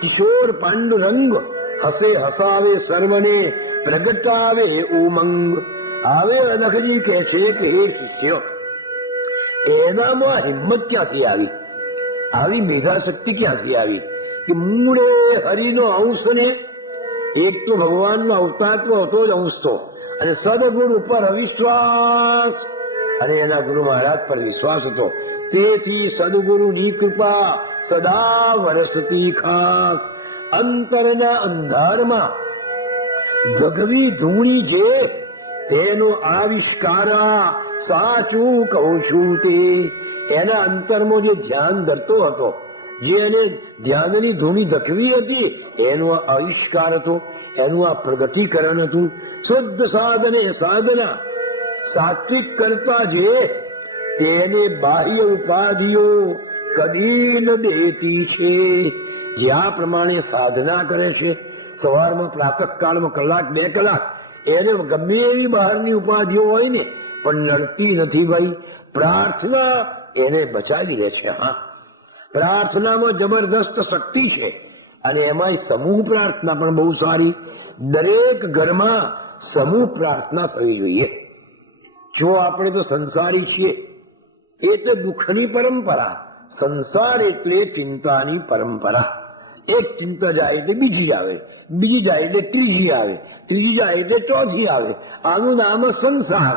કિશોર પાંડુરંગ હસે હસાવે સર્વને પ્રગટાવે ઉમંગ. હવે અનખજી કહે છે કે હે શિષ્ય, એનામાં હિંમત ક્યાંથી આવી, આવી મેધા શક્તિ ક્યાંથી આવી કે મૂળે હરિનો અંશ ને એક તો ભગવાનનો અવતાત્વ હતો જ અંશ તો, અને સદગુરુ ઉપર અવિશ્વાસ અને એના ગુરુ મહારાજ પર વિશ્વાસ હતો. તેથી સદગુરુની કૃપા સદા વરસતી ખાસ. અંતરના અંધારમાં જગવી ધૂણી જે તેનો આવિષ્કાર સાચું કહું છું તે. એના અંતરમાં જે ધ્યાન ધરતો હતો, જે એને ધ્યાનની ધૂણી ધકવી હતી, એનો આવિષ્કાર હતો, એનું આ પ્રગટીકરણ હતું. શુદ્ધ સાધને સાધના સાત્વિક કરતા જે તેને બાહ્ય ઉપાધિઓ કદી ન દેતી છે. જ્યાં પ્રમાણે સાધના કરે છે, સવારમાં પ્રાતઃકાળમાં કલાક બે કલાક, એને ગમે એવી બહારની ઉપાધિઓ હોય ને પણ લડતી નથી ભાઈ. પ્રાર્થના એને બચાવી લે છે. હા, પ્રાર્થનામાં જબરદસ્ત શક્તિ છે, અને એમાંય સમૂહ પ્રાર્થના પણ બહુ સારી. દરેક ઘરમાં સમૂહ પ્રાર્થના થવી જોઈએ. જો આપણે તો સંસારી છીએ, એ તો દુઃખની પરંપરા. સંસાર એટલે ચિંતાની પરંપરા. એક ચિંતા જાય એટલે બીજી આવે, બીજી જાય એટલે ત્રીજી આવે, ત્રીજી જાય એટલે ચોથી આવે. આનું નામ સંસાર.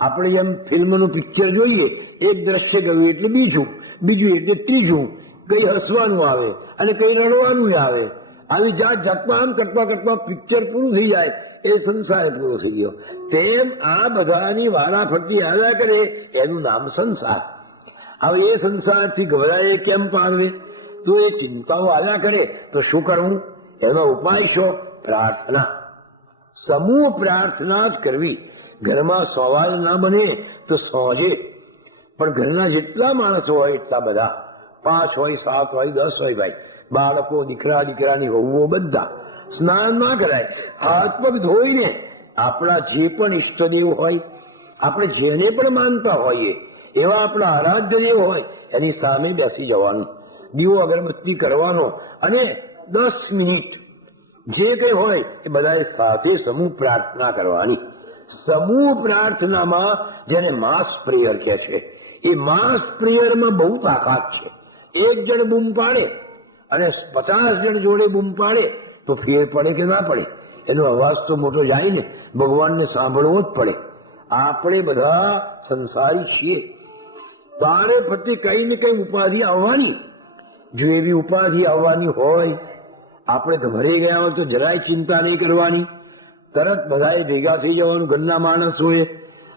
આપણે જેમ ફિલ્મનું પિક્ચર જોઈએ, એક દ્રશ્ય ગયું એટલે બીજું, બીજું એટલે ત્રીજું. કઈ હસવાનું આવે અને કઈ રડવાનું આવે. આવી જાત જાતમાં આમ કરતા કરતા પિક્ચર પૂરું થઈ જાય, એ સંસાર પૂરો થઈ ગયો. તેમ આ બધાની વારાફરતી આવ્યા કરે, એનું નામ સંસાર. હવે એ સંસારથી ગભરાય કેમ પામે? તો એ ચિંતાઓ આવ્યા કરે તો શું કરવું? એનો ઉપાય શું? પ્રાર્થના. સમૂહ પ્રાર્થના જ કરવી. ઘરમાં સવાલ ના બને તો સોજે, પણ ઘરના જેટલા માણસો હોય એટલા બધા, 5 હોય 7 હોય 10 હોય ભાઈ, બાળકો, દીકરા દીકરાની વહુઓ, બધા સ્નાન ના કરાય, હાથ પગ ધોઈને આપણા જે પણ ઈષ્ટદેવ હોય, આપણે જેને પણ માનતા હોઈએ એવા આપણા આરાધ્ય દેવ હોય, એની સામે બેસી જવાનું, દીવો અગરબત્તી કરવાનો, અને 10 મિનિટ જે કઈ હોય એ બધાએ સાથે સમૂહ પ્રાર્થના કરવાની. સમૂહ પ્રાર્થનામાં જેને માસ પ્રેયર કહે છે, એ માસ પ્રેયરમાં બહુ તાકાત છે. એક જણ બૂમ પાડે અને 50 જણ જોડે બૂમ પાડે તો ફેર પડે કે ના પડે? એનો અવાજ તો મોટો જાય ને, ભગવાનને સાંભળવો જ પડે. આપણે બધા સંસારી છીએ, બારે ફરતી કઈ ને કઈ ઉપાધિ આવવાની. જો એવી ઉપાધિ આવવાની હોય, આપણે ગભરાઈ ગયા હોય તો જરાય ચિંતા નહીં કરવાની. તરત બધાએ ભેગા થઈ જવાનું, ઘરના માણસોએ,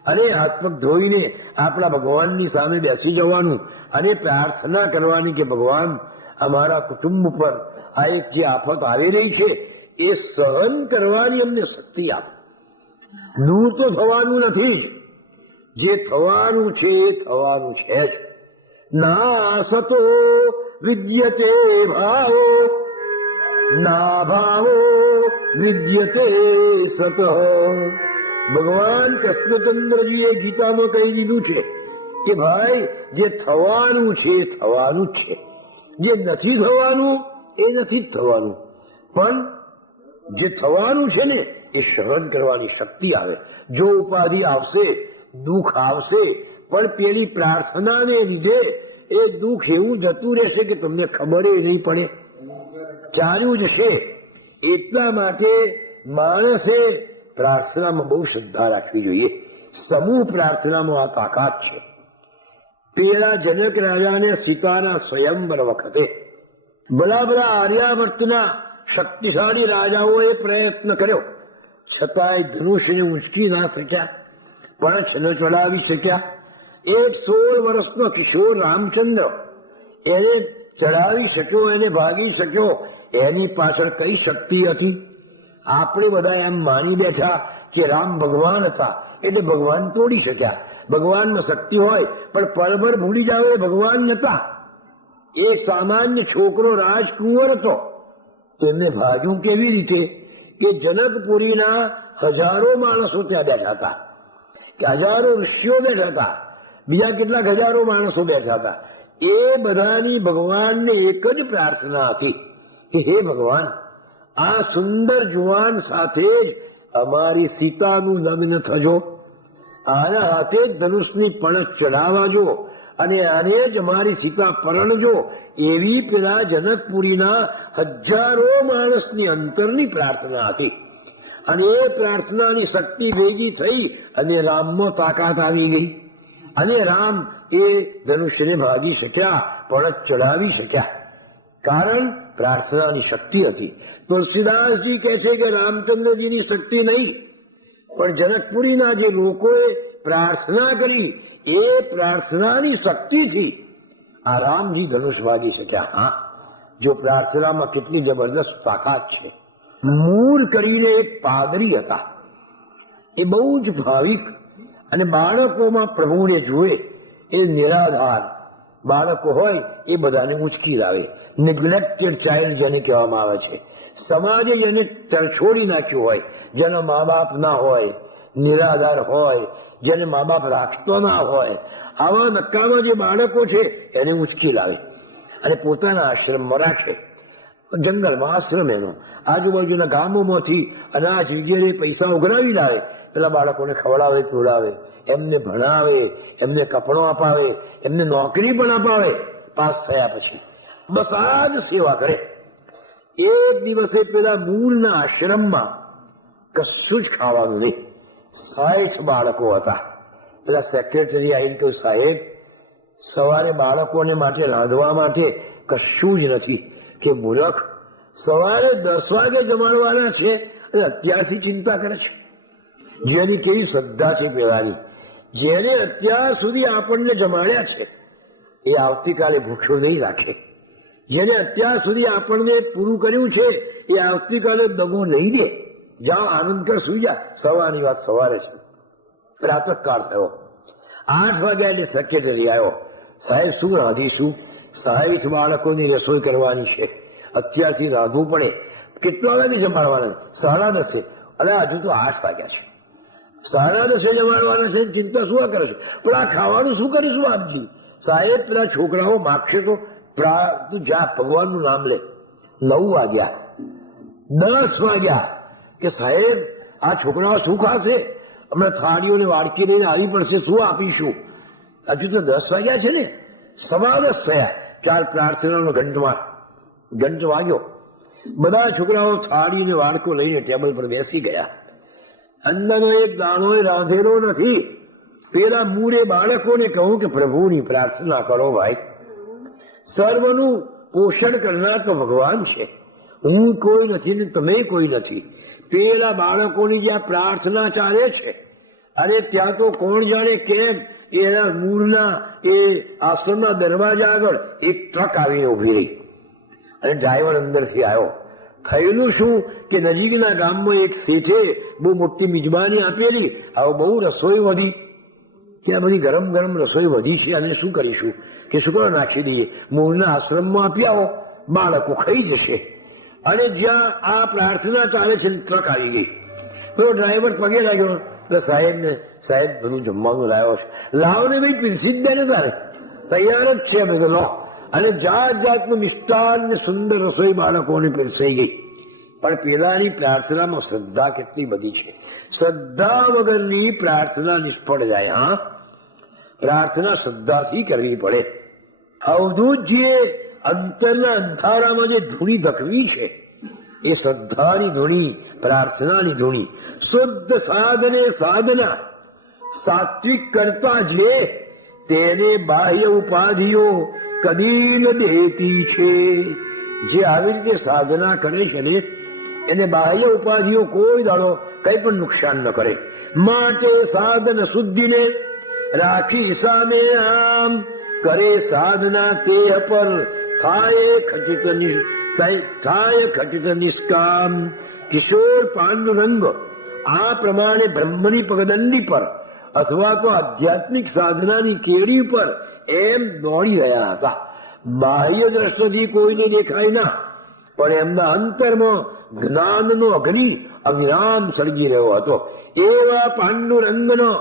અને હાથ પગ ધોઈને આપણા ભગવાનની સામે બેસી જવાનું અને પ્રાર્થના કરવાની કે ભગવાન, અમારા કુટુંબ પર આ એક જે આફત આવી રહી છે એ સહન કરવાની અમને શક્તિ આપ. દૂર તો થવાનું નથી જ, જે થવાનું છે એ થવાનું છે જ. ના સતો વિદ્યતે ભાવો, ના ભાવો વિદ્યતે સત. ભગવાન કૃષ્ણચંદ્રજીએ ગીતામાં કહી દીધું છે કે ભાઈ, જે થવાનું છે એ થવાનું જ છે, જે નથી થવાનું એ નથી જ થવાનું. પણ જે થવાનું છે ને એ સહન કરવાની શક્તિ આવે. જો ઉપાધિ આવશે, દુઃખ આવશે, પણ પેલી પ્રાર્થનાને લીધે એ દુઃખ એવું જતું રહેશે કે તમને ખબર નહીં પડે, ચાલ્યું જશે. એટલા માટે માણસે પ્રાર્થનામાં બહુ શ્રદ્ધા રાખવી જોઈએ. સમૂહ પ્રાર્થનામાં આ તાકાત છે. પેલા જનક રાજાને સીતાના સ્વયંવર વખતે ભલા ભલા આર્યાવર્તના શક્તિશાળી રાજાઓએ પ્રયત્ન કર્યો, છતાંય ધનુષને ઉંચકી ના શક્યા, પાંચ ન ચડાવી શક્યા. એક 16 વર્ષનો કિશોર રામચંદ્ર એને ચડાવી શક્યો, એને ભાગી શક્યો. એની પાછળ કઈ શક્તિ હતી? આપણે બધા એમ માની બેઠા કે રામ ભગવાન હતા એટલે ભગવાન તોડી શક્યા. ભગવાનમાં શક્તિ હોય પણ પળભર ભૂલી જાવ એ ભગવાન નતા. એક સામાન્ય છોકરો રાજકુંવર હતો, તો એમને ભાગ્યું કેવી રીતે કે જનકપુરીના હજારો માણસો ત્યાં બેઠા હતા, કે હજારો ઋષિઓ બેઠા હતા, બીજા કેટલાક હજારો માણસો બેઠા હતા. એ બધાની ભગવાનને એક જ પ્રાર્થના હતી કે હે ભગવાન, આ સુંદર જુવાન સાથે જ અમારી સીતાનું લગ્ન થજો, આના હાથે જ ધનુષની પણછ ચડાવજો અને આને જ અમારી સીતા પરણજો, એવી પેલા જનકપુરીના હજારો માણસની અંતરની પ્રાર્થના હતી. અને એ પ્રાર્થનાની શક્તિ ભેગી થઈ અને રામમાં તાકાત આવી ગઈ અને રામ એ ધનુષ્યને ભાગી શક્યા, પણછ ચડાવી શક્યા. કારણ પ્રાર્થનાની શક્તિ હતી. તુલસીદાસજી કહે છે કે રામચંદ્રજીની શક્તિ નહીં, પણ જનકપુરીના જે લોકોએ પ્રાર્થના કરી એ પ્રાર્થનાની શક્તિથી આ રામજી ધનુષ ભાગી શક્યા. હા, જો પ્રાર્થનામાં કેટલી જબરદસ્ત તાકાત છે. મૂળ કરીને એક પાદરી હતા, એ બહુ જ ભાવિક અને બાળકોમાં પ્રભુને જુએ એ નિરાધાર બાળકો હોય એ બધાને ઉંચકી લાવે. નેગ્લેક્ટેડ ચાઇલ્ડ જેને કહેવામાં આવે છે. સમાજે જેને તરછોડી નાખ્યું હોય, જેના મા બાપ ના હોય, નિરાધાર હોય, જેને મા બાપ રાખતો ના હોય, આવા નક્કામાં જે બાળકો છે એને ઉંચકી લાવે અને પોતાના આશ્રમમાં રાખે. જંગલમાં આશ્રમ એનો, આજુબાજુના ગામોમાંથી અનાજ વગેરે પૈસા ઉઘરાવી લાવે, પેલા બાળકોને ખવડાવે, પીવડાવે, એમને ભણાવે, એમને કપડો અપાવે, એમને નોકરી પણ અપાવે પાસ થયા પછી. બસ આ જ સેવા કરે. એક દિવસે પેલા મૂળના આશ્રમમાં કશું જ ખાવાનું નહીં. 60 બાળકો હતા. પેલા સેક્રેટરી આવીને કહ્યું, સાહેબ, સવારે બાળકોને માટે રાંધવા માટે કશું જ નથી. કે મૂર્ખ, સવારે 10 વાગે જમાડવાના છે અને અત્યારથી ચિંતા કરે છે. જેની કેવી શ્રદ્ધા છે પેલાની, જેને અત્યાર સુધી આપણને જમાડ્યા છે એ આવતીકાલે ભૂખ્યો નહીં રાખે. જેને અત્યાર સુધી આપણને પૂરું કર્યું છે એ આવતીકાલે દગો નહીં દે. જાઓ, આનંદ કર, સુઈ જા. સવારની વાત સવારે છે. પ્રાતઃકાળ થયો, 8 વાગ્યા એટલે સેક્રેટરી આવ્યો. સાહેબ, શું રાંધીશું? 60 બાળકોની રસોઈ કરવાની છે, અત્યારથી રાંધવું પડે. કેટલા વાગે જમાડવાના? 10:30. અરે હજુ તો 8 વાગ્યા છે. 10:30 જમાડવાના છે, ચિંતા શું કરે છે? પણ આ ખાવાનું શું કરીશું આપજી? સાહેબ, પેલા છોકરાઓ માગશે તો તું જા, ભગવાનનું નામ લે. 9 વાગ્યા, 10 વાગ્યા કે સાહેબ, આ છોકરાઓ શું ખાશે? હમણાં થાળીઓને વાડકી લઈને આવી પડશે, શું આપીશું? હજુ તો 10 વાગ્યા છે ને. 10:15 થયા. ચાલ, પ્રાર્થનાનો ઘંટ વાગ્યો. બધા છોકરાઓ થાળીને વાડકો લઈને ટેબલ પર બેસી ગયા. અંદરનો એક દાણો રાંધેલો નથી. પેલા મૂળે બાળકોને કહું કે પ્રભુની પ્રાર્થના કરો ભાઈ, સર્વનું પોષણ કરનાર તો ભગવાન છે. હું કોઈ નથી ને તમે કોઈ નથી. પેલા બાળકોની જ્યાં પ્રાર્થના ચાલે છે, અરે ત્યાં તો કોણ જાણે કેમ એના મૂળના એ આશ્રમના દરવાજા આગળ એક ટ્રક આવીને ઉભી રહી અને ડ્રાઈવર અંદરથી આવ્યો. થયેલું શું કે નજીકના ગામમાં એક શેઠે બહુ મોટી મિજબાની આપેલી, હવે બહુ રસોઈ વધી, ત્યાં બધી ગરમ ગરમ રસોઈ વધી છે અને શું કરીશું કે શુક્ર નાખી દઈએ, મૂળના આશ્રમમાં આપી આવો, બાળકો ખાઈ જશે. અને જ્યાં આ પ્રાર્થના ચાલે છે ટ્રક આવી ગઈ. તો ડ્રાઈવર પગે લાગ્યો, સાહેબ બધું જમવાનું લાવ્યો છે. લાવો ને ભાઈ, પીરસી જ દે ને, તારે તૈયાર જ છે. મેં લો. અને જાત જાતનું મિષ્ટાન ને સુંદર રસોઈ બાળકોને પીરસાઈ ગઈ. પણ પેલાની પ્રાર્થનામાં શ્રદ્ધા કેટલી બધી છે. શ્રદ્ધા વગરની પ્રાર્થના નિષ્ફળ જાય. હા, પ્રાર્થના શ્રદ્ધાથી કરવી પડે. અવધૂતજીએ અંતરના અંધારામાં જે ધૂણી ધકવી છે એ શ્રદ્ધાની ધૂણી, પ્રાર્થનાની ધૂણી. શુદ્ધ સાધને સાધના, સાત્વિક કરતા જે તેને બાહ્ય ઉપાધિઓ કદી ન દેતી છે. જે આવી રીતે સાધના કરે છે ને એને બાહ્ય ઉપાધિઓ કોઈ દાડો કઈ પણ નુકસાન ન કરે. માટે સાધન શુદ્ધિને રાખી સામે આમ કરે સાધના તે પર થાય ખચિત નિષ્કામ. કિશોર પાંડુરંગ આ પ્રમાણે બ્રહ્મની પગદંડી પર અથવા તો આધ્યાત્મિક સાધનાની કેડી પર એમ દોડી રહ્યા હતા. બાહ્ય દ્રષ્ટિથી કોઈને દેખાય ના, પણ એમના અંતરમાં જ્ઞાનનો અગ્નિ અવિરામ સળગી રહ્યો હતો. એવા પાંડુરંગનો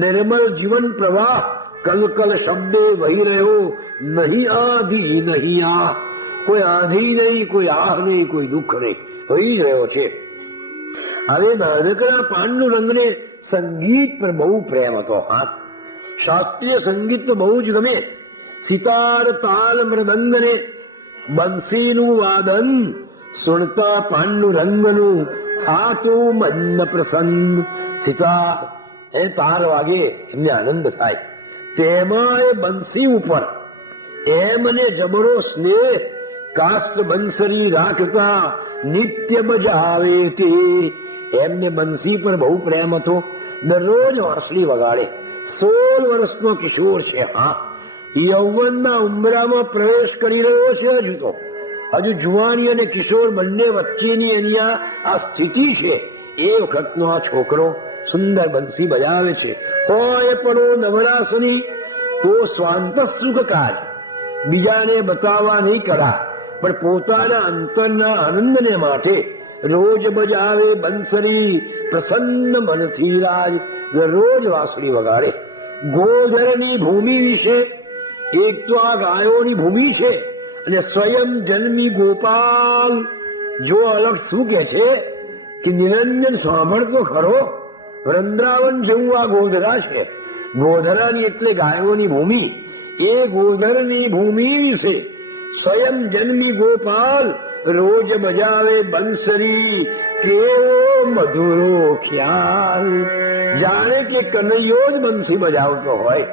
નિર્મલ જીવન પ્રવાહ કલકલ શબ્દે વહી રહ્યો. નહીં આધી નહીં આ, કોઈ આંધી નહીં, કોઈ આહ નહીં, કોઈ દુઃખ નહીં, હોઈ જ રહ્યો છે. હવે નાનકડા પાંડુરંગને સંગીત પર બહુ પ્રેમ હતો. હા, શાસ્ત્રીય સંગીત તો બહુ જ ગમે. સિતાર, તાલ, મૃદંગ ને બંસીનું વાદન સુણતા પાંડુરંગનું થાતું મન પ્રસન્ન. સિતાર એ તાર વાગે એમને આનંદ થાય. તેમાં એ બંસી ઉપર એમને જબરો સ્નેહ કાસ્ત બંસરી રાખતા નિત્ય બજાવે તે. એમને બંસી પર બહુ પ્રેમ હતો. દરરોજ વાંસળી વગાડે. 16 વર્ષનો કિશોર છે. હા, યૌવનના ઉંબરામાં પ્રવેશ કરી રહ્યો છે. હજુ જુવાની અને કિશોર બંને વચ્ચેની એની આ સ્થિતિ છે. એ વખતનો આ છોકરો સુંદર બંસી બજાવે છે. હોય પડો નવરાસની તો સ્વાંત સુખ કાજ. બીજાને બતાવવા નહીં કરા, પણ પોતાના અંતરના આનંદને માટે રોજ બજાવે બંસરી પ્રસન્ન મનથી રાજ. દરરોજ વાંસળી વગાડે. ગોધરની ભૂમિ વિશે, એક તો આ ગાયોની ભૂમિ છે, અને સ્વયં જન્મી ગોપાલ. જો અલગ શું કે છે કે નિરંજન સાંભળતો ખરો, વૃંદાવન જેવું આ ગોધરા છે. ગોધરાની એટલે ગાયોની ભૂમિ. એ ગોધરની ભૂમિ વિશે સ્વયં જન્મી ગોપાલ રોજ બજાવે બંસરી. કેવો મધુરો ખ્યાલ. જાણે કે કનૈયો જ બંસી બજાવતો હોય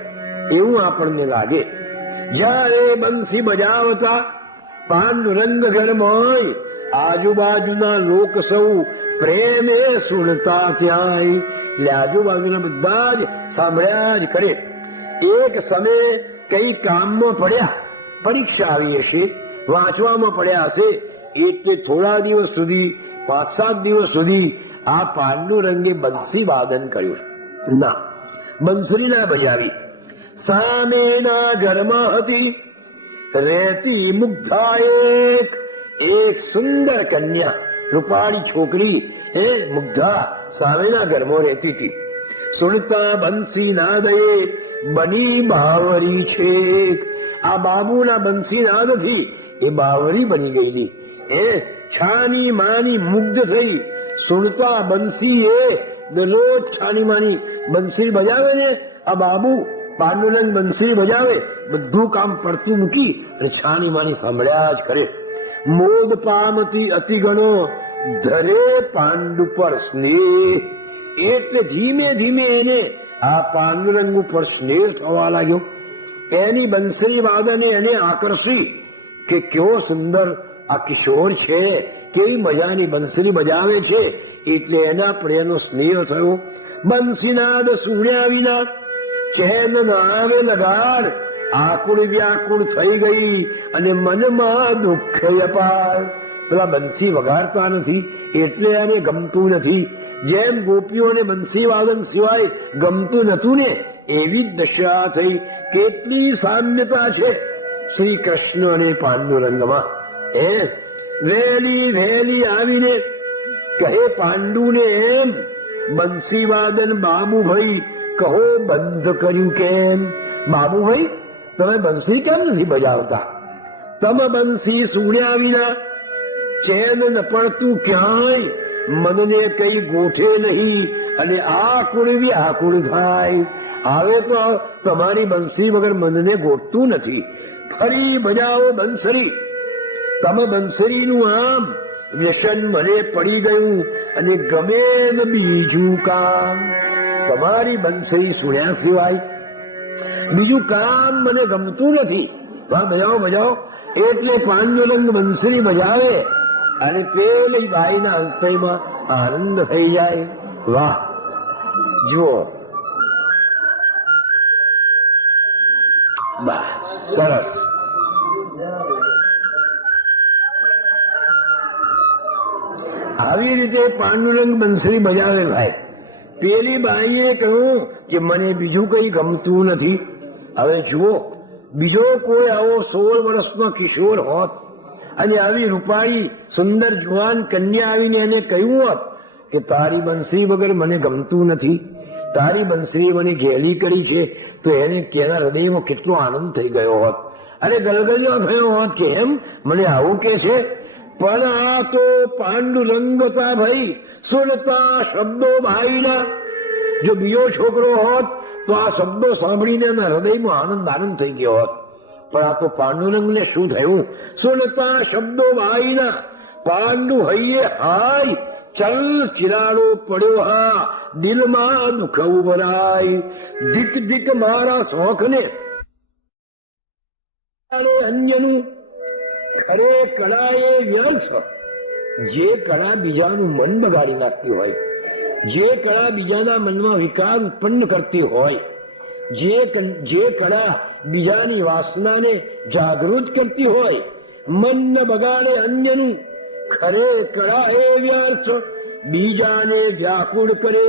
એવું આપણને લાગે. જ્યારે બંસી બજાવતા પાંડુરંગ ઘરમાં આજુબાજુના લોક સૌ પ્રેમે સુણતા ક્યાંય. એટલે આજુબાજુના બધા જ સાંભળ્યા જ કરે. એક સમય કઈ કામમાં પડ્યા, પરીક્ષા આવી હશે, વાંચવામાં પડ્યા હશે, એટલે થોડા દિવસ સુધી, 5-7 દિવસ સુધી આ પાંડુરંગે બંસી વાદન કર્યું. ના, બંસરી ના બજાવી. સામેના ઘરમાં હતી રહેતી મુગ્ધા, એક સુંદર કન્યા, રૂપાળી છોકરી એ મુગ્ધા સામેના ઘરમાં રહેતી હતી. સુણતા બંસી નાદયે બની બાવરી છે. આ બાબુના બંસી નાદથી એ બાવરી બની ગયેલી. એ છાની માની મુગ્ધ થઈ. સુણતા બંસી એ દરરોજ છાની માની બંસરી બજાવે ને, આ બાબુ પાંડુરંગ બંસરી બજાવે, બધું કામ પડતું મૂકી અને છાની માની સાંભળ્યા જ કરે. મોદ પામતી અતિ ગણો ધરે પાંડુ પર સ્નેહ. એટલે ધીમે ધીમે એને આ પાંડુરંગ ઉપર સ્નેહ થવા લાગ્યો. એની બંસરી વાદને એને આકર્ષી કે કેવો સુંદર આ કિશોર છે, કેવી મજાની બંસરી બજાવે છે. એટલે એના પર એનો સ્નેહ થયો. બંસીનાદ સુણ્યા વિના ચેન ના આવે લગાડ. આકુળ વ્યાકુળ થઈ ગઈ અને મનમાં દુઃખ અપાર. પેલા બંસી વગાડતા નથી એટલે એને ગમતું નથી. જેમ ગોપીઓને બંસી વાદન સિવાય ગમતું નતું ને, એવી જ દશા થઈ. કેટલી સામ્યતા છે શ્રી કૃષ્ણ અને પાંડુરંગમાં. વહેલી વહેલી આવીને કહે પાંડુને એમ, બંસી વાદન બાબુભાઈ કહો બંધ કર્યું કેમ? બાબુભાઈ, તમે બંસી કેમ નથી બજાવતા? તમે બંસી સુણ્યા વિના ચેન ન પડતું ક્યાંય, મનને કઈ ગોઠે નહીં અને આકુળ વ્યાકુળ થાય. હવે તો તમારી બંસરી વગર મનને ગોઠતું નથી. ફરી બજાવો બંસરી. તમે બંસરીનું આમ વ્યસન મને પડી ગયું અને ગમે ન બીજું કામ. તમારી બંસરી સુણ્યા સિવાય બીજું કામ મને ગમતું નથી. વાહ, બજાવો બજાવો. એટલે પાંડુરંગ બંસરી બજાવે અને પેલી બાઈના અંતરમાં આનંદ થઈ જાય. વાહ, જુઓ, સરસ. આવી રીતે પાંડુરંગ બંસરી બજાવે. ભાઈ, પેલી બાઈએ કહ્યું કે મને બીજું કઈ ગમતું નથી. હવે જુઓ, બીજો કોઈ આવો 16 વર્ષનો કિશોર હોત અને આવી રૂપાળી સુંદર જુવાન કન્યા આવીને એને કહ્યું હોત કે તારી બંસરી વગર મને ગમતું નથી, તારી બંસરી મને ઘેલી કરી છે, તો એને તેના હૃદયમાં કેટલો આનંદ થઈ ગયો હોત. અરે ગલગલિયો થયો હોત કે એમ મને આવું કે છે, પણ આ તો પાંડુરંગતા ભાઈ સુરતા શબ્દો ભાઈના. જો બીજો છોકરો હોત તો આ શબ્દો સાંભળીને એના હૃદયમાં આનંદ થઈ ગયો હોત, પણ આ તો પાંડુરંગને શું થયું? સુરતા શબ્દો ભાઈના પાંડુ હૈયે હાય ચલ ચિરાડો પડ્યો હા દિલમાં દુઃખ ઉભરાય. દીક દીક મારા શોખને અન્યનું ખરે કળા એ વ્યર્થ. જે કળા બીજાનું મન બગાડી નાખતી હોય, જે કળા બીજાના મનમાં વિકાર ઉત્પન્ન કરતી હોય, જે કળા બીજાની વાસનાને જાગૃત કરતી હોય, મન ન બગાડે અન્યનું ખરે કળા એ વ્યર્થ. બીજાને વ્યાકુળ કરે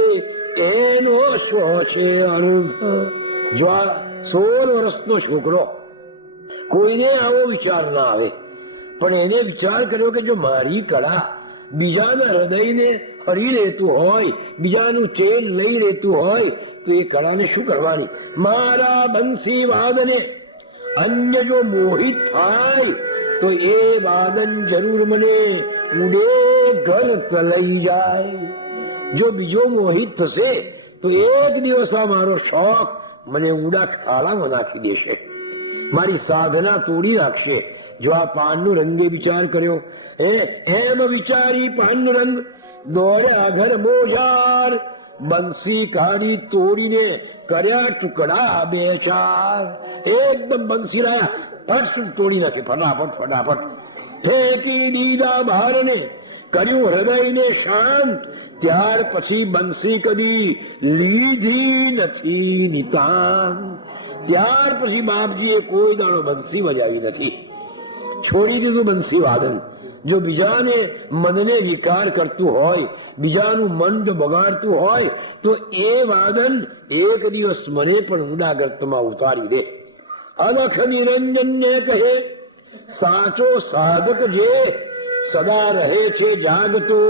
એનો સ્વ છે અનર્થ. જો આ 16 વર્ષનો છોકરો, કોઈને આવો વિચાર ના આવે, પણ એને વિચાર કર્યો કે જો મારી કળા બીજાના હૃદયને હરી લેતું હોય, બીજાનું તેલ લઈ લેતું હોય, તો એ કળાને શું કરવાની? મારા બંસી વાદને અન્ય જો મોહિત થાય તો એ વાદન જરૂર મને ઉડે ઘર તલાઈ જાય. જો બીજો મોહિત થશે તો એક દિવસ આ મારો શોખ મને ઊંડા ખાડામાં નાખી દેશે, મારી સાધના તોડી નાખશે. જો આ પાંડુરંગે વિચાર કર્યો, એમ વિચારી પાંડુરંગ દોડ્યા ઘર બોજાર. બંસી કાઢી તોડીને કર્યા ટુકડા 2-4. એકદમ બંસી રહ્યા, ફટ તોડી નાખે, ફટાફટ ફેંકી દીધા બહારને, કર્યું હૃદયને શાંત. ત્યાર પછી બંસી કદી લીધી નથી નિતાંત. ત્યાર પછી બાપજીએ કોઈ દાડો બંસી બજાવી નથી, છોડી દીધું બંસી વાદન. જો બીજાને મનને વિકાર કરતું હોય, બીજાનું મન જો બગાડતું હોય, તો એ વાદન એક દિવસ મને પણ ઊંડા ગર્તમાં ઉતારી દે. અલખ નિરંજનને કહે સાચો સાધક જે સદા રહે છે જાગતો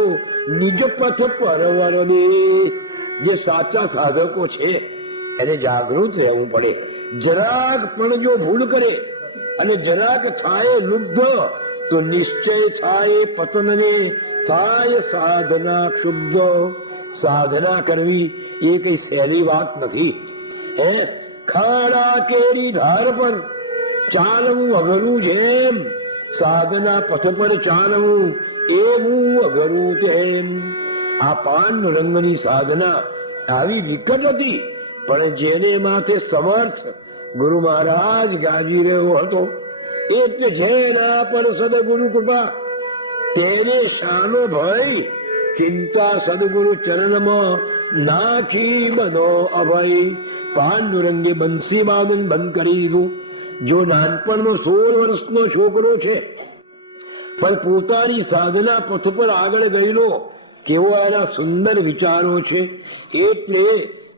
નિજ પથ પરવર દે. જે સાચા સાધકો છે એને જાગૃત રહેવું પડે. જરાક પણ જો ભૂલ કરે અને જરાક થાય લુબ્ધ તો નિશ્ચય થાય પતનને, થાય સાધના ક્ષુબ્ધ. સાધના કરવી એ કઈ સહેલી વાત નથી. ખાડા કેરી ધાર પર ચાલવું અઘરું જેમ, સાધના પથ પર ચાલવું એવું અઘરું તેમ. આ પાંડુરંગની સાધના આવી વિકટ હતી, પણ જેને માથે સમર્થ ગુરુ મહારાજ ગાજી રહ્યો હતો, એટલે જેના પર સદગુરુ કૃપા, તેને શાનો ભય? ચિંતા સદગુરુ ચરણમાં નાખી બનો અભય. પાંડુરંગે બંસી વાદન બંધ કરી દીધું. જો નાનપણનો 16 વર્ષનો છોકરો છે, પણ પોતાની સાધના પથ પર આગળ ગયેલો, કેવો એના સુંદર વિચારો છે. એટલે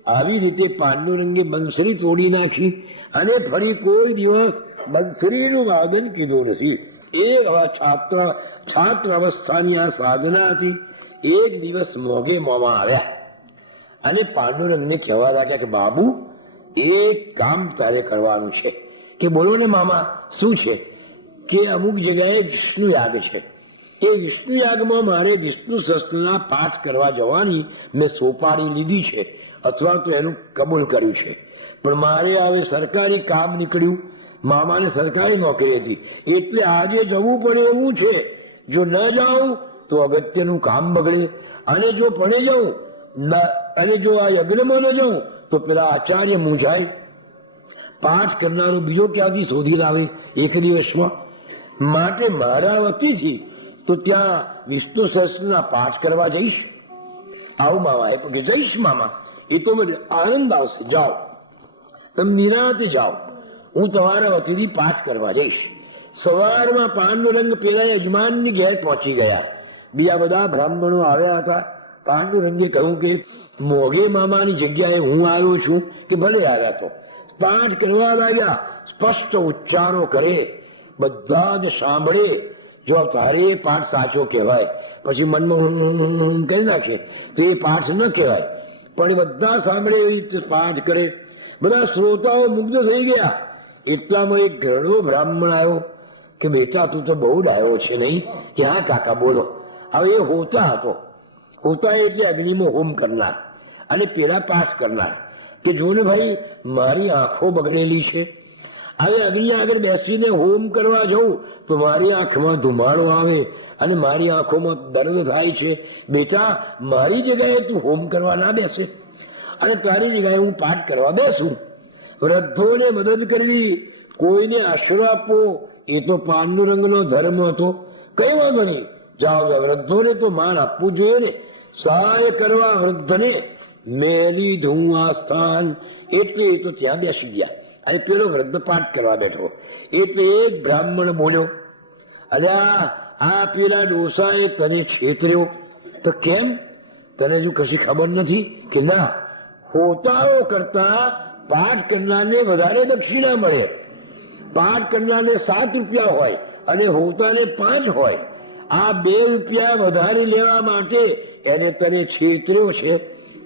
આવી રીતે પાંડુરંગે બંસરી તોડી નાખી અને ફરી કોઈ દિવસ બંસરીનું વાદન કીધું નથી. એ છાત્ર અવસ્થાની આ સાધના હતી. એક દિવસ મોગે મોમાં આવ્યા અને પાંડુરંગને કહેવા લાગ્યા કે બાબુ, એક કામ તારે કરવાનું છે. કે બોલો ને મામા, શું છે? કે અમુક જગ્યાએ વિષ્ણુ યાગ છે, એ વિષ્ણુ યાગમાં મારે વિષ્ણુ સહસ્ત્રના પાઠ કરવા જવાની મેં સોપારી લીધી છે, અથવા તો એનું કબૂલ કર્યું છે. પણ મારે હવે સરકારી કામ નીકળ્યું, મામાને સરકારી નોકરી હતી, એટલે આજે જવું પડે એવું છે. જો ન જાઉં તો અગત્યનું કામ બગડે, અને જો પડે જાઉં અને જો આ યજ્ઞમાં ન જાઉં તો પેલા આચાર્ય મૂંઝાય. પાઠ કરનારો બીજો ક્યાંથી શોધી લાવે એક દિવસમાં? માટે મારા વતીથી તો ત્યાં વિષ્ણુ સહસ્ત્રના પાઠ કરવા જઈશ. આવું મામા કે જઈશ મામા, એ તો મને આનંદ આવશે. જાઓ, તમે નિરાંતે જાઓ, હું તમારા વતીથી પાઠ કરવા જઈશ. સવારમાં પાંડુરંગ પેલા યજમાનની ઘેર પહોંચી ગયા. બીજા બધા બ્રાહ્મણો આવ્યા હતા. પાંડુરંગે કહ્યું કે મોગે મામાની જગ્યાએ હું આવ્યો છું. કે ભલે આવ્યા. તો પાઠ કરવા લાગ્યા. સ્પષ્ટ ઉચ્ચારો કરે, બધા જ સાંભળે. જો તારે પાઠ સાચો કહેવાય, પછી મનમાં કહી નાખે તો એ પાઠ ન કહેવાય. પણ બધા સાંભળે એવી રીતે પાઠ કરે. બધા શ્રોતાઓ મુગ્ધ થઈ ગયા એટલામાં એક ઘરડો બ્રાહ્મણ આવ્યો કે બેટા તું તો બહુ ડાયો છે નહીં? કે હા કાકા બોલો. હવે એ હોતા હતો. હોતા એટલે અગ્નિમાં હોમ કરનાર અને પેલા પાસ કરનાર. કે જો ને ભાઈ મારી આંખો બગડેલી છે, હવે અગ્નિ આગળ બેસીને હોમ કરવા જવું તો મારી આંખમાં ધુમાડો આવે અને મારી આંખોમાં દર્દ થાય છે. બેટા મારી જગ્યાએ તું હોમ કરવા ના બેસે અને તારી જગ્યાએ હું પાઠ કરવા બેસું. વૃદ્ધોને મદદ કરવી, કોઈને આશરો આપવો, એ તો પાંડુરંગનો ધર્મ હતો. કઈ વાંધો નહીં, જાઓ વૃદ્ધોને તો માન આપવું જોઈએ ને. સહાય કરવા વૃદ્ધને મેલી ધું આ સ્થાન, એટલે એ તો ત્યાં બેસી ગયા અને પેલો વૃદ્ધ પાઠ કરવા બેઠો. એટલે એક બ્રાહ્મણ બોલ્યો, અરે આ પેલા ડોસાએ તને છેતર્યો. તો કેમ, તને જો કશી ખબર નથી? કે ના, હોતાઓ કરતા પાઠ કરનારને વધારે દક્ષિણા મળે. પાઠ કરનારને 7 રૂપિયા હોય અને હોતાને 5 હોય. આ 2 રૂપિયા વધારે લેવા માટે એને તને છેતર્યો છે,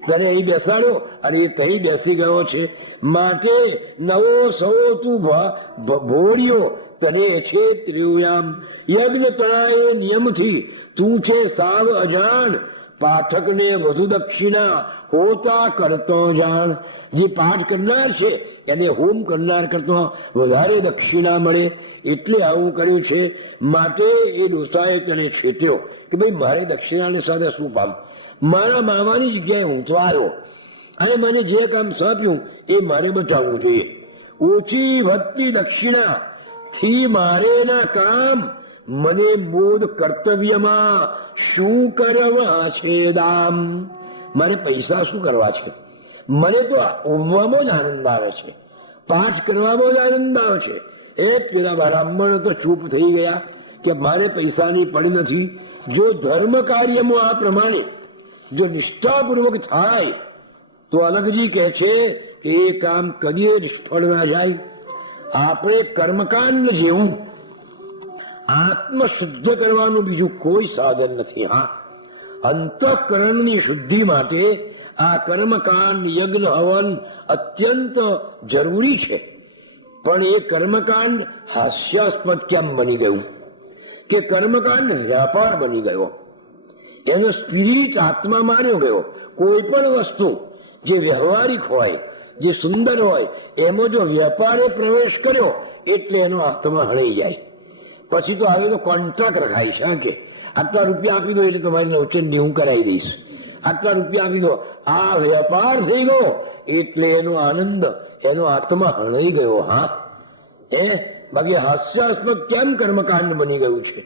તને અહીં બેસાડ્યો અને એ તહીં બેસી ગયો છે. માટે નવો સવો તું ભોળ્યો, તને છેતર્યો. આમ યજ્ઞ તળાએ નિયમથી તું છે સાવ અજાણ, પાઠકને વધુ દક્ષિણા હોતા કરતો જાણ. જે પાઠ કરનાર છે એને હોમ કરનાર કરતો વધારે દક્ષિણા મળે. એટલે આવું કર્યું છે. માટે એ ડોસાએ તેને છેટ્યો કે ભાઈ મારે દક્ષિણાને સાથે શું પામ? મારા મામાની જગ્યાએ હું તો આવ્યો અને મને જે કામ સોંપ્યું એ મારે બચાવવું જોઈએ. ઓછી વધતી દક્ષિણા થી મારે ના કામ, મને મોદ કર્તવ્યમાં શું કરવા છે દામ? મારે પૈસા શું કરવા છે? મને તો ઊંઘવામાં જ આનંદ આવે છે, પાઠ કરવામાં જ આનંદ આવે છે. એ પેલા બ્રાહ્મણ તો ચૂપ થઈ ગયા કે મારે પૈસાની પડી નથી. જો ધર્મ કાર્યમાં આ પ્રમાણે જો નિષ્ઠાપૂર્વક થાય તો અલગજી કહે છે કે એ કામ કદી નિષ્ફળ ના જાય. આપણે કર્મકાંડ જેવું આત્મશુદ્ધ કરવાનું બીજું કોઈ સાધન નથી. હા, અંતઃકરણની શુદ્ધિ માટે આ કર્મકાંડ, યજ્ઞ, હવન અત્યંત જરૂરી છે. પણ એ કર્મકાંડ હાસ્યાસ્પદ કેમ બની ગયું? કે કર્મકાંડ વ્યાપાર બની ગયો. એનો સ્પિરિટ આત્મા માર્યો ગયો. કોઈ પણ વસ્તુ જે વ્યવહારિક હોય, જે સુંદર હોય, એમાં જો વ્યાપારે પ્રવેશ કર્યો એટલે એનો આત્મા હણાઈ જાય. પછી તો હવે તો કોન્ટ્રાક્ટ રખાય છે કે આટલા રૂપિયા આપી દો એટલે તમારી નવચંડી હું કરાવી દઈશ, આટલા રૂપિયા આપી દો. આ વેપાર થઈ ગયો એટલે એનો આનંદ, એનો આત્મા હણાઈ ગયો. હા, બાકી હાસ્યાસ્પદ કેમ કર્મકાંડ બની ગયું છે?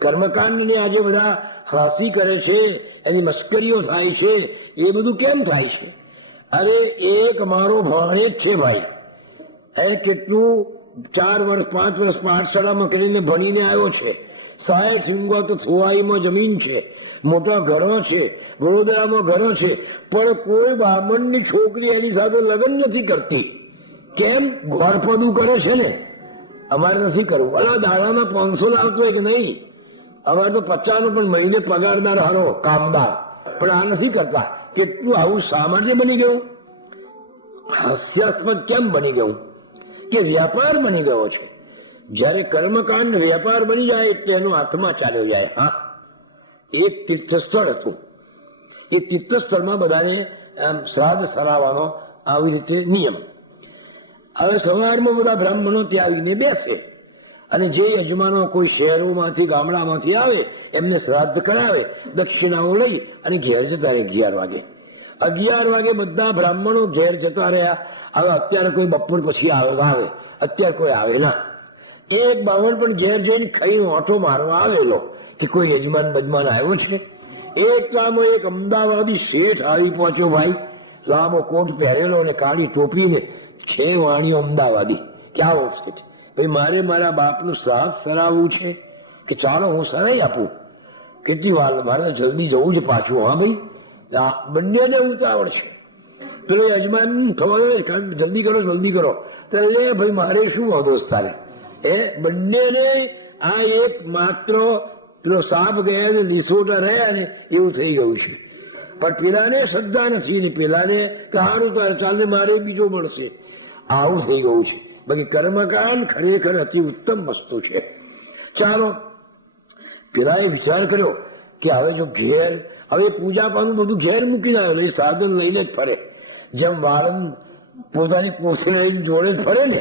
કર્મકાંડ ને આજે બધા હાસી કરે છે, એની મસ્કરીઓ થાય છે. એ બધું કેમ થાય છે? અરે એક મારો ભાણેજ છે ભાઈ, એ કેટલું 4 વર્ષ 5 વર્ષ પાઠશાળામાં કરીને ભણીને આવ્યો છે. સાહેબ સિંગો તો થોવાઈમાં જમીન છે, મોટા ઘરો છે, વડોદરામાં ઘરો છે, પણ કોઈ બ્રાહ્મણની છોકરી એની સાથે લગ્ન નથી કરતી. કેમ? ઘોરપદું કરે છે ને. અમારે નથી કરવું. અલા દાડામાં 500 લાવતો હોય કે નહીં? અમારે તો 50 નો પણ મહિને પગારદાર હારો કામદાર, પણ આ નથી કરતા. કેટલું આવું સામાન્ય બની ગયું? હાસ્યાસ્પદ કેમ બની ગયું? કે વ્યાપાર બની ગયો છે. જયારે કર્મકાંડ વ્યાપાર બની જાય એટલે એનો આત્મા ચાલ્યો જાય. હા, એક તીર્થસ્થળ હતું. એ તીર્થસ્થળમાં બધાને શ્રાદ્ધ સરાવવાનો આવી રીતે નિયમ. હવે સવારમાં બધા બ્રાહ્મણો ત્યાં આવીને બેસે અને જે યજમાનો કોઈ શહેરોમાંથી ગામડામાંથી આવે એમને શ્રાદ્ધ કરાવે, દક્ષિણાઓ લઈ અને ઘેર જતા રહે. 11 વાગે બધા બ્રાહ્મણો ઘેર જતા રહ્યા. હવે અત્યારે કોઈ બપોર પછી આવે, અત્યારે કોઈ આવે ના. એક બાવન પણ ઘેર જઈને ખાઈ ઓટો મારવા આવેલો કે કોઈ યજમાન બજમાન આવ્યો છે. એટલામાં એક અમદાવાદી શેઠ આવી પહોંચ્યો. ભાઈ લાંબો કોટ પહેરેલો અને કાળી ટોપીને છે વાણીઓ અમદાવાદી. ક્યાં હો શેઠ? ભાઈ મારે મારા બાપનું શ્રાદ્ધ સરાવવું છે. કે ચાલો હું સરાઈ આપું. કેટલી વાર? મારે જલ્દી જવું છે પાછું. હા ભાઈ, બંનેને ઉતાવળ છે. પેલો યજમાન ખબર જલ્દી કરો જલ્દી કરો. એટલે ભાઈ મારે શું વાંધો તારે? બંનેને આ એક માત્ર પેલો સાપ ગયા ને લીસોટા રહ્યા ને એવું થઈ ગયું છે. પણ પેલાને શ્રદ્ધા નથી ને પેલાને કે સારું તારે ચાલે મારે બીજો મળશે. આવું થઈ ગયું છે. બાકી કર્મકાંડ ખરેખર અતિ ઉત્તમ વસ્તુ છે. ચાલો, પેલા એ વિચાર કર્યો કે હવે જો ઘેર, હવે પૂજા પાનું બધું ઘેર મૂકીને આવે, એ સાધન લઈને જ ફરે. જેમ વાળંદ પોતાની કોસી લઈને જોડે જ ફરે ને,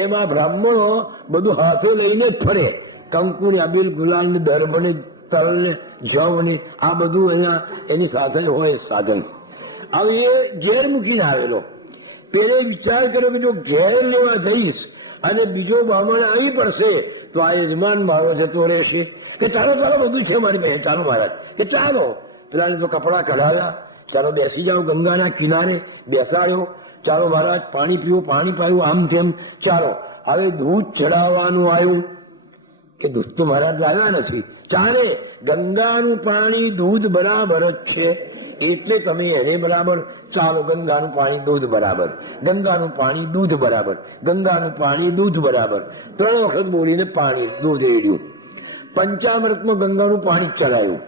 એમાં બ્રાહ્મણો બધું હાથે લઈને જ ફરે. કંકુની, અબીલ, ગુલાલ ને દર્ભ ને તલ ને જવ ને આ બધું એની સાથે હોય સાધન. હવે એ ઘેર મૂકીને આવેલો. પેલે વિચાર કર્યો કે જો ઘેર લેવા જઈશ અને બીજો બ્રાહ્મણ આવી પડશે તો આ યજમાન મારો જતો રહેશે. કે ચાલો ચાલો બધું છે મારી પાસે, ચાલો મહારાજ. કે ચાલો, પેલાને તો કપડા કઢાવ્યા, ચાલો બેસી જાઓ ગંગાના કિનારે, બેસાડ્યો. ચાલો મહારાજ પાણી પીવું, પાણી પાયું, આમ તેમ. ચાલો હવે દૂધ ચડાવવાનું આવ્યું કે દૂધ તો મહારાજ લાવ્યા નથી. ચાલે, ગંગાનું પાણી દૂધ બરાબર જ છે એટલે તમે એને બરાબર. ચાલો, ગંગાનું પાણી દૂધ બરાબર, ગંગાનું પાણી દૂધ બરાબર, ગંગાનું પાણી દૂધ બરાબર. 3 વખત બોલીને પાણી દૂધ એર્યું. પંચામૃતમાં ગંગાનું પાણી ચડાયું.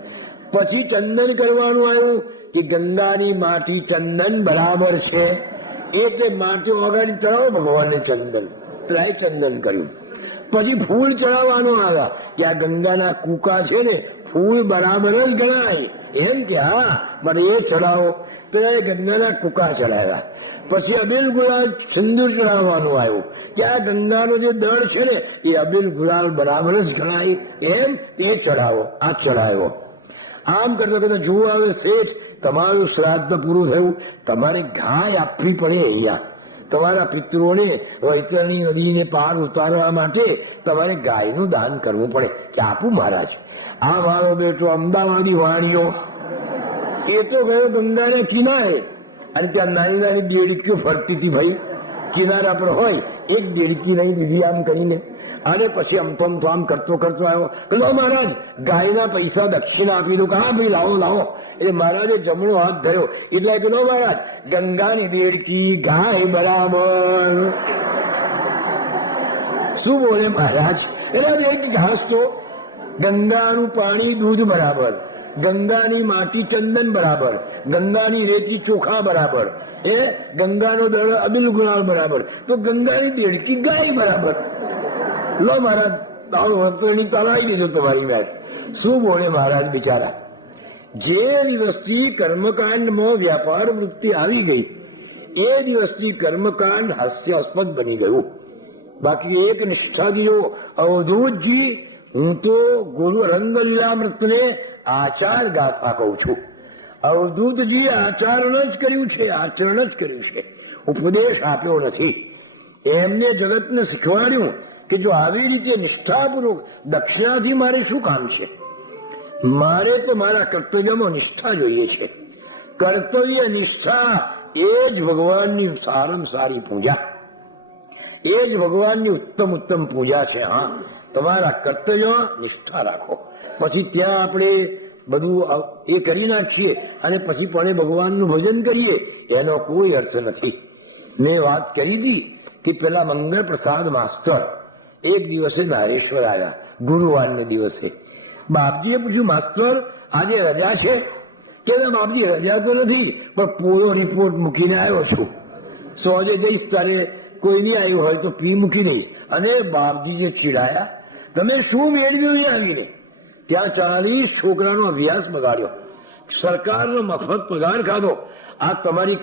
પછી ચંદન કરવાનું આવ્યું કે ગંગાની માટી ચંદન બરાબર છે એટલે માટી ઓગાળી ચડાવો ભગવાનને ચંદન. પેલા ચંદન કર્યું. પછી ફૂલ ચડાવવાનું આવ્યા કે આ ગંગાના કુકા છે ને ફૂલ બરાબર જ ગણાય એમ કે હા મને એ ચડાવો. પેલા એ ગંગાના કુકા ચડાવ્યા. પછી અબીલ ગુલાલ સિંદૂર ચડાવવાનું આવ્યું કે આ ગંગાનો જે દળ છે ને એ અબીલ ગુલાલ બરાબર જ ગણાય એમ એ ચડાવો. આ ચડાવ્યો. આમ કરતા કરતા જુઓ, આવે શેઠ તમારું શ્રાદ્ધ પૂરું થયું, તમારે ગાય આપવી પડે. અહીંયા તમારા પિતૃઓને વૈતરણી નદીને પાર ઉતારવા માટે તમારે ગાયનું દાન કરવું પડે. કે આપું મહારાજ? આ મારો બેટો અમદાવાદી વાણીઓ એ તો ગયો ગંગાને કિનારે, અને ત્યાં નાની નાની દેડકીઓ ફરતી હતી ભાઈ. કિનારા પર હોય એક દેડકી નહીં દીધી આમ કરીને, અને પછી અમથો આમ કરતો આવ્યો. લો મહારાજ ગાયના પૈસા દક્ષિણા આપી દો. હા ભાઈ લાવો લાવો. એટલે મહારાજે જમણો હાથ ધર્યો એટલે કે લો મહારાજ ગંગાની દેડકી ગાય બરાબર. શું બોલે મહારાજ? એટલે એક ઘાસ તો ગંગાનું પાણી દૂધ બરાબર, ગંગાની માટી ચંદન બરાબર, ગંગાની રેતી ચોખા બરાબર, એ ગંગાનો દળ અબીલ ગુલાલ બરાબર, તો ગંગાની દેડકી ગાય બરાબર. લો મહારાજ તારું વસ્ત્રની તલાવી દેજો તમારી વાત. શું બોલે મહારાજ બિચારા? જે દિવસથી કર્મકાંડમાં વ્યાપાર વૃત્તિ આવી ગઈ એ દિવસથી કર્મકાંડ હાસ્યાસ્પદ બની ગયું. બાકી એક નિષ્ઠાગીઓ અવધૂતજી, હું તો ગુરુ રંગલીલામૃતને આચાર ગાથા કહું છું. અવધૂતજી આચરણ જ કર્યું છે, આચરણ જ કર્યું છે, ઉપદેશ આપ્યો નથી. એમને જગતને શીખવાડ્યું કે જો આવી રીતે નિષ્ઠાપૂર્વક દક્ષિણાથી મારે શું કામ છે? મારે તો મારા કર્તવ્યમાં નિષ્ઠા જોઈએ છે. કર્તવ્ય નિષ્ઠા એ જ ભગવાનની સારામાં સારી પૂજા, એ જ ભગવાનની ઉત્તમ પૂજા છે. હા, તમારા કર્તવ્યમાં નિષ્ઠા રાખો. પછી ત્યાં આપણે બધું એ કરી નાખીએ અને પછી પણ ભગવાનનું ભજન કરીએ એનો કોઈ અર્થ નથી. મેં વાત કરી હતી કે પેલા મંગળ પ્રસાદ માસ્તર એક દિવસે નારેશ્વર આવ્યા, ગુરુવારને દિવસે. બાપજીએ પૂછ્યું, માસ્તર આજે રજા છે? કે બાપજી રજા તો નથી, પણ પૂરો રિપોર્ટ મૂકીને આવ્યો છું. સોજે જઈશ તારે કોઈ નહીં આવ્યું હોય તો પી મૂકી દઈશ. અને બાપજી જે ચીડાયા, તમે શું મેળવ્યું આવીને? ત્યાં 40 છોકરાનો અભ્યાસ બગાડ્યો, સરકારનો મફત પગાર ખાધો. આ તમારી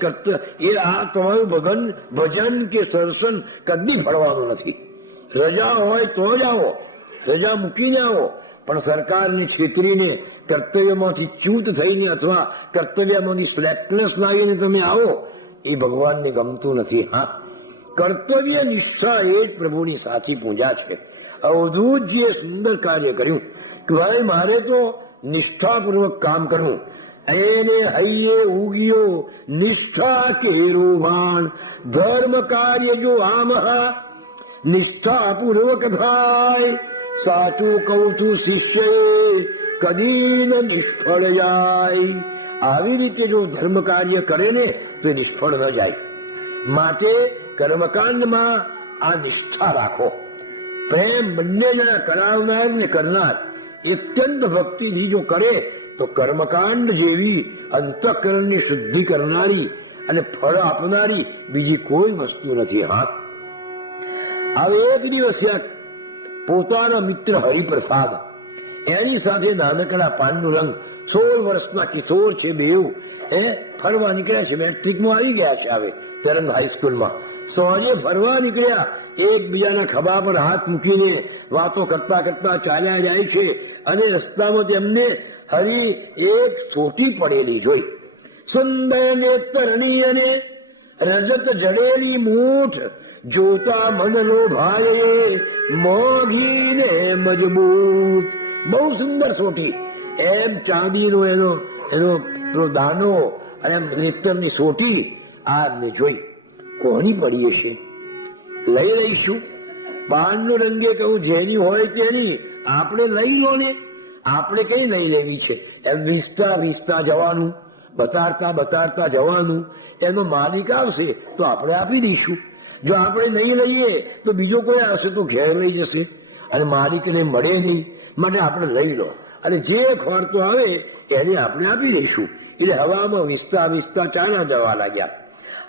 આ તમારું ભજન કે સરસન કદી ફળવાનું નથી. રજા હોય તો જ આવો, રજા મૂકીને આવો, પણ સરકારની છેતરીને કર્તવ્યમાંથી ચ્યુત થઈને અથવા કર્તવ્યમાંથી સ્લેકનેસ લાવીને તમે આવો એ ભગવાનને ગમતું નથી. હા, કર્તવ્ય નિષ્ઠા એ જ પ્રભુની સાચી પૂજા છે. અવધૂતજીએ સુંદર કાર્ય કર્યું કે ભાઈ મારે તો નિષ્ઠાપૂર્વક કામ કરવું. એને હૈયે ઉગિયો નિષ્ઠા કેરો ભાન, ધર્મ કાર્ય જો આમહા નિષ્ઠાપૂર્વક થાય. સાચું કહું છું શિષ્ય, કદી ન નિષ્ફળ જાય. આવી રીતે જો ધર્મ કાર્ય કરે ને તો નિષ્ફળ ન જાય. માટે કર્મકાંડમાં આ નિષ્ઠા રાખો. પ્રેમ બંને જણા, કરાવનાર ને કરનાર, અત્યંત ભક્તિથી જો કરે તો કર્મકાંડ જેવી અંતઃકરણની શુદ્ધિ કરનારી અને ફળ આપનારી બીજી કોઈ વસ્તુ નથી. હા, હવે એક દિવસ પોતાના મિત્ર હરિપ્રસાદ એની સાથે નાનકડા પાનનું રંગ 16 વર્ષના કિશોર છે બેઉ ફરવા નીકળ્યા છે, મેટ્રિકમાં આવી ગયા છે. હવે તરંગ હાઈસ્કૂલમાં સવારે ફરવા નીકળ્યા, એકબીજાના ખભા પર હાથ મૂકીને વાતો કરતા કરતા ચાલ્યા જાય છે. અને રસ્તામાં તેમને હરી એક સોટી પડેલી જોઈ. સુંદર નેત્રની અને રજત જડેલી મૂઠ જોતા મન લોભાય મોઘી ને મજબૂત. બહુ સુંદર સોટી, એમ ચાંદીનો એનો દાનો અને નેત્રની સોટી આને જોઈ. કોની પડી હશે? લઈ લઈશું. પાનનો રંગે કહું જેની હોય તેની આપણે લઈ લો ને, આપણે કઈ લઈ લેવી છે? એમ વીસતા વીસતા જવાનું, બતાડતા જવાનું. એનો માલિક આવશે તો આપણે આપી દઈશું. જો આપણે નહીં લઈએ તો બીજો કોઈ આવશે તો ઘેર લઈ જશે અને માલિકને મળે નહીં. માટે આપણે લઈ લો અને જે ખોરતો આવે એને આપણે આપી દઈશું. એટલે હવામાં વીસતા વીસતા ચાલ્યા જવા લાગ્યા.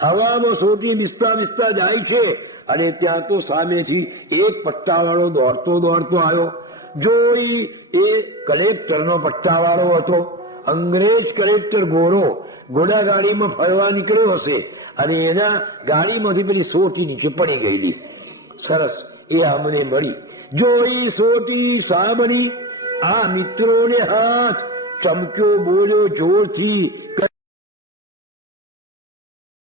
હવામાં સોટી વીસતા જાય છે અને ત્યાં તો સામેથી એક પટ્ટાવાળો દોડતો આવ્યો. જોઈ એ કલેક્ટરનો પટ્ટાવાળો હતો, અંગ્રેજ કલેક્ટર ગોરો. ઘોડા ગાડીમાં ફરવા નીકળ્યો હશે અને એના ગાડીમાંથી પેલી સોટી નીચે પડી ગયેલી. સરસ, એ અમને મળી. જોઈ સોટી સાબની આ મિત્રોને હાથ ચમક્યો, બોલ્યો જોરથી.